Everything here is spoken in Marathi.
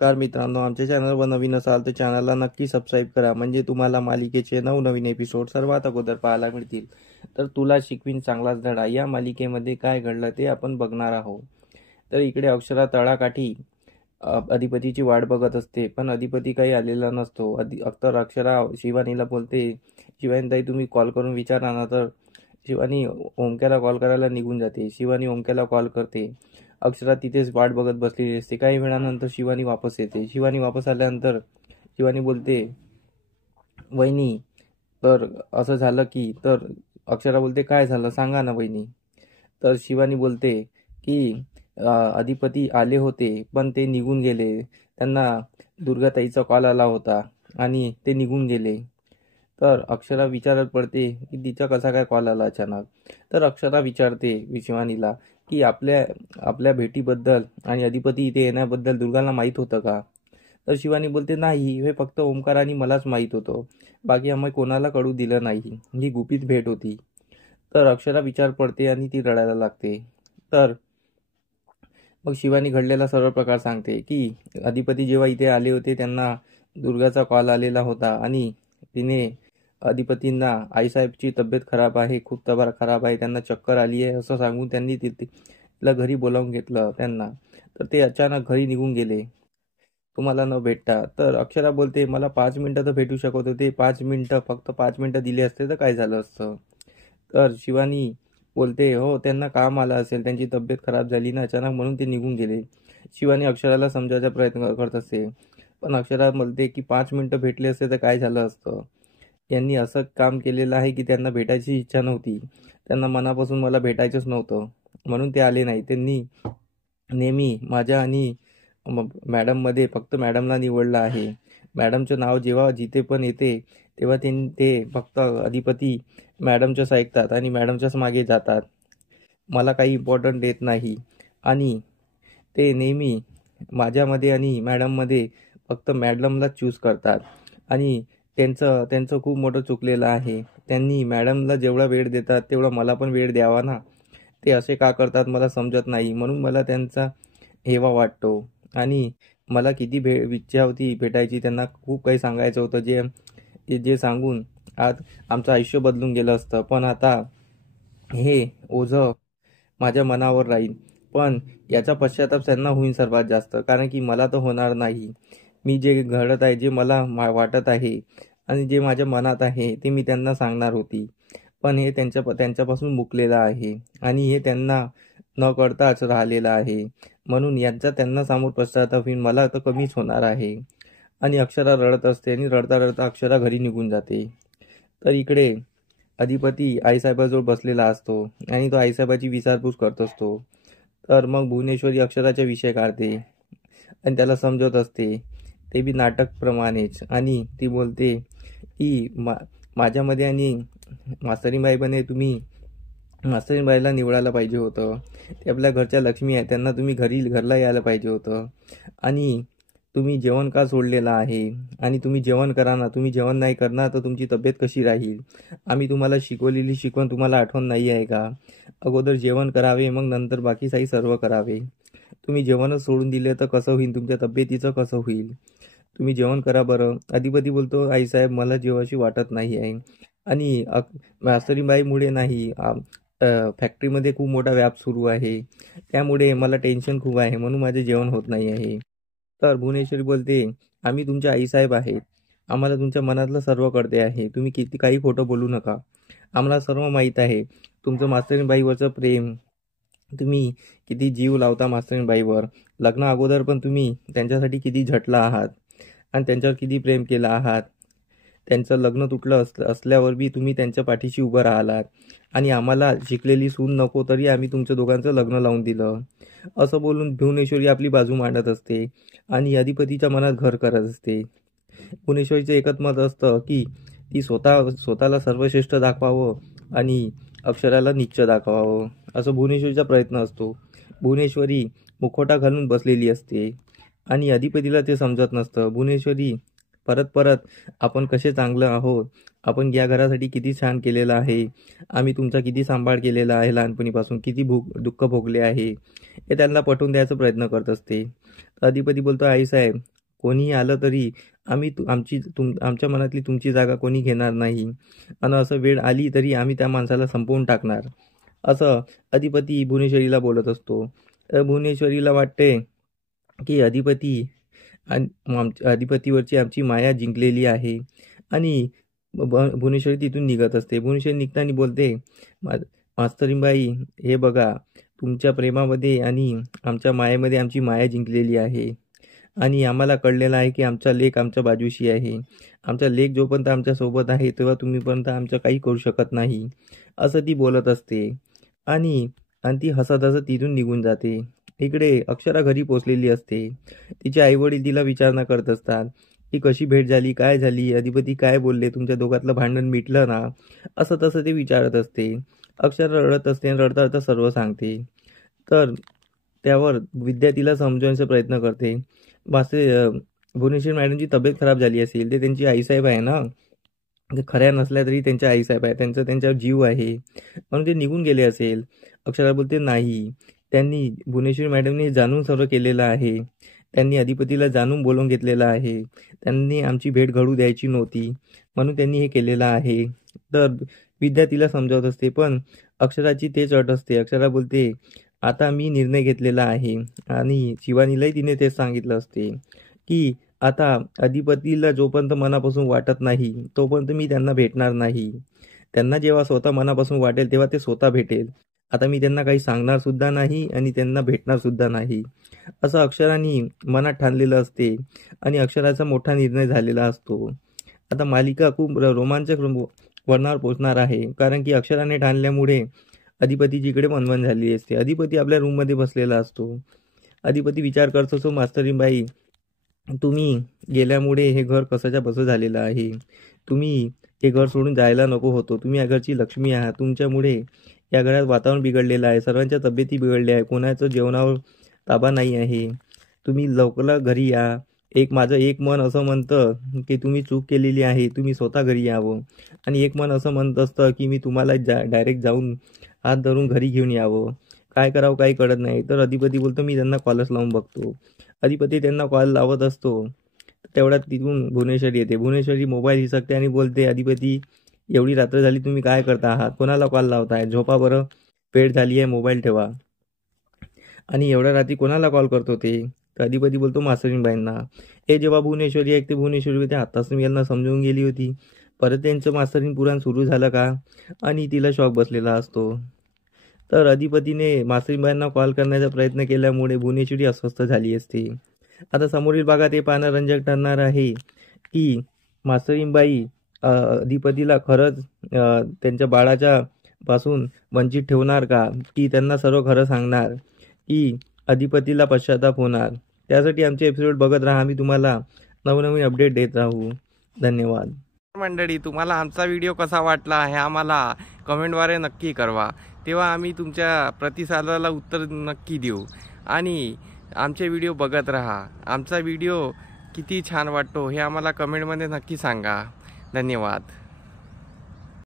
नमस्कार मित्रांनो, आमच्या चॅनलवर नवीन असाल तर चॅनलला नक्की सबस्क्राईब करा, म्हणजे तुम्हाला मालिकेचे नवनवीन एपिसोड सर्वात अगोदर पाहायला मिळतील. तर तुला शिकवीन चांगलाच धडा या मालिकेमध्ये काय घडलं ते आपण बघणार आहोत. तर इकडे अक्षरा तळाकाठी अधिपतीची वाट बघत असते, पण अधिपती काही आलेला नसतो. तर अक्षरा शिवानीला बोलते, शिवानीताई तुम्ही कॉल करून विचारा ना. तर शिवानी ओमक्याला कॉल करायला निघून जाते. शिवानी ओमक्याला कॉल करते. अक्षरा तिथेच वाट बघत बसलेली असते. काही वेळानंतर शिवानी वापस येते. शिवानी वापस आल्यानंतर शिवानी बोलते, वहिनी तर असं झालं की. तर अक्षरा बोलते, काय झालं सांगा ना वहिनी. तर शिवानी बोलते की अधिपती आले होते पण ते निघून गेले. त्यांना दुर्गाताईचा कॉल आला होता आणि ते निघून गेले. तर अक्षरा विचारत पडते की तिचा कसा काय कॉल आला अचानक. तर अक्षरा विचारते शिवानीला की आपल्या भेटीबद्दल आणि अधिपती इथे येण्याबद्दल दुर्गाला माहीत होतं का. तर शिवानी बोलते, नाही, हे फक्त ओमकार आणि मलाच माहीत होतं, बाकी आम्ही कोणाला कळू दिलं नाही, ही गुपित भेट होती. तर अक्षरा विचार पडते आणि ती रडायला लागते. तर मग शिवानी घडलेला सर्व प्रकार सांगते की अधिपती जेव्हा इथे आले होते त्यांना दुर्गाचा कॉल आलेला होता आणि तिने अधिपतींना आईसाहेबची तब्येत खराब आहे, खूप खराब आहे, त्यांना चक्कर आली आहे असं सांगून त्यांनी तिला घरी बोलावून घेतलं त्यांना. तर ते अचानक घरी निघून गेले तुम्हाला न भेटता. तर अक्षरा बोलते, मला 5 मिनिटं तर भेटू शकत होते, 5 मिनिटं, फक्त 5 मिनिटं दिले असते तर काय झालं असतं. तर शिवानी बोलते, हो त्यांना काम आलं असेल, त्यांची तब्येत खराब झाली ना अचानक म्हणून ते निघून गेले. शिवानी अक्षराला समजायचा प्रयत्न करत असते, पण अक्षरा बोलते की 5 मिनिटं भेटले असते तर काय झालं असतं. यांनी असं काम केलेलं आहे की त्यांना भेटायची इच्छा नव्हती, त्यांना मनापासून मला भेटायचंच नव्हतं म्हणून ते आले नाही. त्यांनी नेहमी माझ्या आणि मॅडममध्ये फक्त मॅडमला निवडलं आहे. मॅडमचं नाव जेव्हा जिथे पण येते तेव्हा ते फक्त अधिपती मॅडमच्याच ऐकतात आणि मॅडमच्याच मागे जातात, मला काही इम्पॉर्टंट देत नाही. आणि ते नेहमी माझ्यामध्ये आणि मॅडममध्ये फक्त मॅडमलाच चूज करतात. आणि त्यांचं खूप मोठं चुकलेलं आहे. त्यांनी मॅडमला जेवढा वेळ देतात तेवढा मला पण वेळ द्यावा ना. ते असे का करतात मला समजत नाही, म्हणून मला त्यांचा हेवा वाटतो. आणि मला किती इच्छा होती भेटायची, त्यांना खूप काही सांगायचं होतं जे सांगून आज आमचं आयुष्य बदलून गेलं असतं. पण आता हे ओझं माझ्या मनावर राहील, पण याचा पश्चाताप त्यांना होईल सर्वात जास्त, कारण की मला तर होणार नाही. मी जे घडत आहे, जे मला वाटत आहे आणि जे माझ्या मनात आहे ते मी त्यांना सांगणार होती, पण हे त्यांच्यापासून मुकलेलं आहे आणि हे त्यांना न कळताच राहिलेलं आहे. म्हणून यांचा त्यांना समोर पश्चाताप होईल, मला तर कमीच होणार आहे. आणि अक्षरा रडत असते आणि रडता रडता अक्षरा घरी निघून जाते. तर इकडे अधिपती आईसाहेबाजवळ बसलेला असतो आणि तो आईसाहेबाची विचारपूस करत असतो. तर मग भुवनेश्वरी अक्षराचा विषय काढते आणि त्याला समजवत असते, ते बी नाटकप्रमाणेच. आणि ती बोलते की माझ्यामध्ये आणि मास्तरीबाईमध्ये तुम्ही मास्तरीबाईला निवडायला पाहिजे होतं. ते आपल्या घरच्या लक्ष्मी आहे, त्यांना तुम्ही घरला यायला पाहिजे होतं. आणि तुम्ही जेवण का सोडलेलं आहे. आणि तुम्ही जेवण करा ना, तुम्ही जेवण नाही करणार तर तुमची तब्येत कशी राहील. आम्ही तुम्हाला शिकवलेली शिकवण तुम्हाला आठवण नाही आहे का. अगोदर जेवण करावे, मग नंतर बाकी काही सर्व करावे. तुम्ही जेवणच सोडून दिले तर कसं होईल, तुमच्या तब्येतीचं कसं होईल. तुम्ही जेवण करा बरं. अधिपती बोलतो, आईसाहेब मला जेवाशी वाटत नाही आहे आणि मास्तरीबाईमुळे नाही, फॅक्टरीमध्ये खूप मोठा व्याप सुरू आहे, त्यामुळे मला टेन्शन खूप आहे, म्हणून माझे जेवण होत नाही आहे. तर भुवनेश्वरी बोलते, आम्ही तुमच्या आईसाहेब आहेत, आम्हाला तुमच्या मनातलं सर्व कळते आहे, तुम्ही किती काही खोटं बोलू नका. आम्हाला सर्व माहीत आहे तुमचं मास्तरीबाईवरचं प्रेम, तुम्ही किती जीव लावता मास्तरीबाईवर. लग्न अगोदर पण तुम्ही त्यांच्यासाठी किती झटला आहात आणि त्यांच्यावर किती प्रेम केलं आहात. त्यांचं लग्न तुटलं असल्यावर बी तुम्ही त्यांच्या पाठीशी उभं राहिलात आणि आम्हाला शिकलेली सून नको तरी आम्ही तुमच्या दोघांचं लग्न लावून दिलं. असं बोलून भुवनेश्वरी आपली बाजू मांडत असते आणि अधिपतीच्या मनात घर करत असते. भुवनेश्वरीचं एकच मत असतं की ती स्वतःला सर्वश्रेष्ठ दाखवावं आणि अक्षराला नीच दाखवावं, असं भुवनेश्वरीचा प्रयत्न असतो. भुवनेश्वरी मुखोटा घालून बसलेली असते आणि अधिपतीला ते समजत नसतं. भुवनेश्वरी परत आपण कसे चांगलं आहोत, आपण या घरासाठी किती छान केलेलं आहे, आम्ही तुमचा किती सांभाळ केलेला आहे, लहानपणीपासून किती दुःख भोगले आहे, हे त्यांना पटवून द्यायचा प्रयत्न करत असते. अधिपती बोलतो, आईसाहेब कोणीही आलं तरी आम्ही आमच्या मनातली तुमची जागा कोणी घेणार नाही आणि असं वेळ आली तरी आम्ही त्या माणसाला संपवून टाकणार, असं अधिपती भुवनेश्वरीला बोलत असतो. भुवनेश्वरीला वाटते की अधिपतीवरची आमची माया जिंकलेली आहे आणि भुवनेश्वरी तिथून निघत असते. भुवनेश्वरी निघताना बोलते, मास्तरीबाई हे बघा, तुमच्या प्रेमामध्ये आणि आमच्या मायेमध्ये आमची माया जिंकलेली आहे आणि आम्हाला कळलेलं आहे की आमचा लेक आमच्या बाजूशी आहे. आमचा लेक जोपर्यंत आमच्यासोबत आहे तेव्हा तुम्हीपर्यंत आमचं काही करू शकत नाही, असं ती बोलत असते आणि ती हसत हसत तिथून निघून जाते. इकडे अक्षरा घरी पोचलेली असते. तिचे आईवडील तिला विचारणा करत असतात की कशी भेट झाली, काय झाली, अधिपती काय बोलले, तुमच्या दोघातलं भांडण मिटलं ना, असं तसं ते विचारत असते. अक्षरा रडत असते आणि रडता रडता सर्व सांगते. तर त्यावर विद्या तिला समजवण्याचा प्रयत्न करते. भुवनेश्वरी मॅडमची तब्येत खराब झाली असेल, ते त्यांची आईसाहेब आहे ना, ते खऱ्या नसल्या तरी त्यांच्या आईसाहेब आहे, त्यांच्यावर जीव आहे म्हणून ते निघून गेले असेल. अक्षरा बोलते, नाही, त्यांनी भुवनेश्वरी मॅडमने जाणून सर्व केलेलं आहे. त्यांनी अधिपतीला जाणून बोलवून घेतलेलं आहे. त्यांनी आमची भेट घडू द्यायची नव्हती म्हणून त्यांनी हे केलेलं आहे. तर विद्या तिला समजावत असते, पण अक्षराची तेच अट असते. अक्षरा बोलते, आता मी निर्णय घेतलेला आहे आणि शिवानीलाही तिने तेच सांगितलं असते की आता अधिपतीला जोपर्यंत मनापासून वाटत नाही तोपर्यंत मी त्यांना भेटणार नाही. त्यांना जेव्हा स्वतः मनापासून वाटेल तेव्हा ते स्वतः भेटेल. आता मी त्यांना काही सांगणार सुद्धा नाही आणि त्यांना भेटणार सुद्धा नाही, असं अक्षराने मनात ठाणलेलं असते आणि अक्षराचा मोठा निर्णय झालेला असतो. आता मालिका खूप रोमांचक वळणावर पोहोचणार आहे, कारण की अक्षराने ठाणल्यामुळे अधिपतीजीकडे वणवण झाली असते. अधिपती आपल्या रूममध्ये बसलेला असतो. अधिपती विचार करत असतो, मास्तरीबाई तुम्ही गेल्यामुळे हे घर कसंच्या बसं झालेलं आहे. तुम्ही हे घर सोडून जायला नको होतो. तुम्ही या घरची लक्ष्मी आहात. तुमच्यामुळे या घरात वातावरण बिघडलेलं आहे, सर्वांच्या तब्येती बिघडल्या आहे, कोणाचं जेवणावर ताबा नाही आहे. तुम्ही लवकर घरी या. माझं एक मन असं म्हणतं की तुम्ही चूक केलेली आहे, तुम्ही स्वतः घरी यावं, आणि एक मन असं म्हणत असतं की मी तुम्हाला डायरेक्ट जाऊन हात धरून घरी घेऊन यावं. काय करावं काही कळत नाही. तर अधिपती बोलतो, मी त्यांना कॉलच लावून बघतो. अधिपती त्यांना कॉल लावत असतो. तेवढ्यात तिथून भुवनेश्वरी येते. भुवनेश्वरी मोबाईल हिसकते आणि बोलते, अधिपती एवढी रात्र झाली तुम्ही काय करता आहात, कोणाला कॉल लावताय, झोपा बरं, पेट झाली आहे, मोबाईल ठेवा. आणि एवढ्या रात्री कोणाला कॉल करतो ते. तर अधिपती बोलतो, मास्तरीबाईंना. हे जेव्हा भुवनेश्वरी ऐकते, भुवनेश्वरी होते आताच मी यांना समजून गेली होती, परत त्यांचं मास्तरीन पुराण सुरू झालं का, आणि तिला शॉक बसलेला असतो. तर अधिपतीने मास्तरीबाईंना कॉल करण्याचा प्रयत्न केल्यामुळे भुवनेश्वरी अस्वस्थ झाली असते. आता समोरील भागात हे पाहणं रंजक ठरणार आहे की मास्तरीबाई अधिपतीला खरंच त्यांच्या बाळाच्या पासून वंचित ठेवणार का, की त्यांना सर्व खरं सांगणार, की अधिपतीला पश्चाताप होणार. त्यासाठी आमचे एपिसोड बघत राहा. आम्ही तुम्हाला नवनवीन अपडेट देत राहू. धन्यवाद. मंडळी, तुम्हाला आमचा व्हिडिओ कसा वाटला हे आम्हाला कमेंटद्वारे नक्की कळवा. तेव्हा आम्ही तुमच्या प्रतिसादाला उत्तर नक्की देऊ. आणि आमचे व्हिडिओ बघत राहा. आमचा व्हिडिओ किती छान वाटतो हे आम्हाला कमेंटमध्ये नक्की सांगा. धन्यवाद.